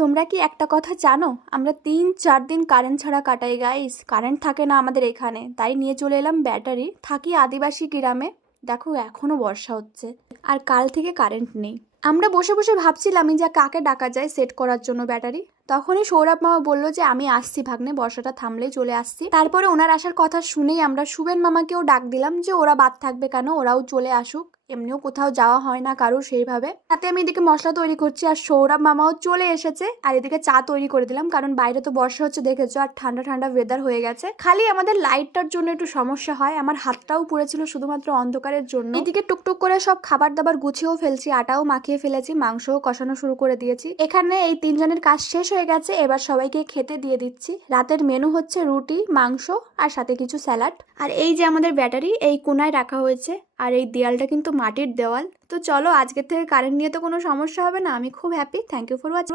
তোমরা কি একটা কথা জানো, আমরা 3-4 দিন কারেন্ট ছাড়া কাটাই গাইস। কারেন্ট থাকে না আমাদের এখানে, তাই নিয়ে চলে এলাম ব্যাটারি। থাকি আদিবাসী গ্রামে। দেখো এখনো বর্ষা হচ্ছে আর কাল থেকে কারেন্ট নেই। আমরা বসে বসে ভাবছিলাম যে কাকে ডাকা যায় সেট করার জন্য ব্যাটারি। তখনই সৌরভ মামা বলল যে আমি আসছি ভাগ্নে, বর্ষাটা থামলেই চলে আসছি। তারপরে ওনার আসার কথা শুনেই আমরা শুভেন মামাকেও ডাক দিলাম যে ওরা বাদ থাকবে কেন, ওরাও চলে আসুক। এমনিও কোথাও যাওয়া হয় না কারোর সেইভাবে। তাতে আমি এদিকে মশলা তৈরি করছি আর সৌরভ মামাও চলে এসেছে। আর এদিকে চা তৈরি করে দিলাম, কারণ বাইরে তো বর্ষা হচ্ছে দেখেছো, আর ঠান্ডা ঠান্ডা ওয়েদার হয়ে গেছে। খালি আমাদের লাইটটার জন্য একটু সমস্যা হয়, আমার হাতটাও পুড়েছিল শুধুমাত্র অন্ধকারের জন্য। এদিকে টুকটুক করে সব খাবার দাবার গুছিয়েও ফেলছি, আটাও মাখিয়ে ফেলেছি, মাংসও কষানো শুরু করে দিয়েছি। এখানে এই 3 জনের কাজ শেষ হয়ে গেছে, এবার সবাইকে খেতে দিয়ে দিচ্ছি। রাতের মেনু হচ্ছে রুটি, মাংস আর সাথে কিছু স্যালাড। আর এই যে আমাদের ব্যাটারি এই কোনায় রাখা হয়েছে, আর এই দেয়ালটা কিন্তু মাটির দেওয়াল। তো চলো, আজকের থেকে কারেন্ট নিয়ে তো কোনো সমস্যা হবে না। আমি খুব happy. Thank you for watching.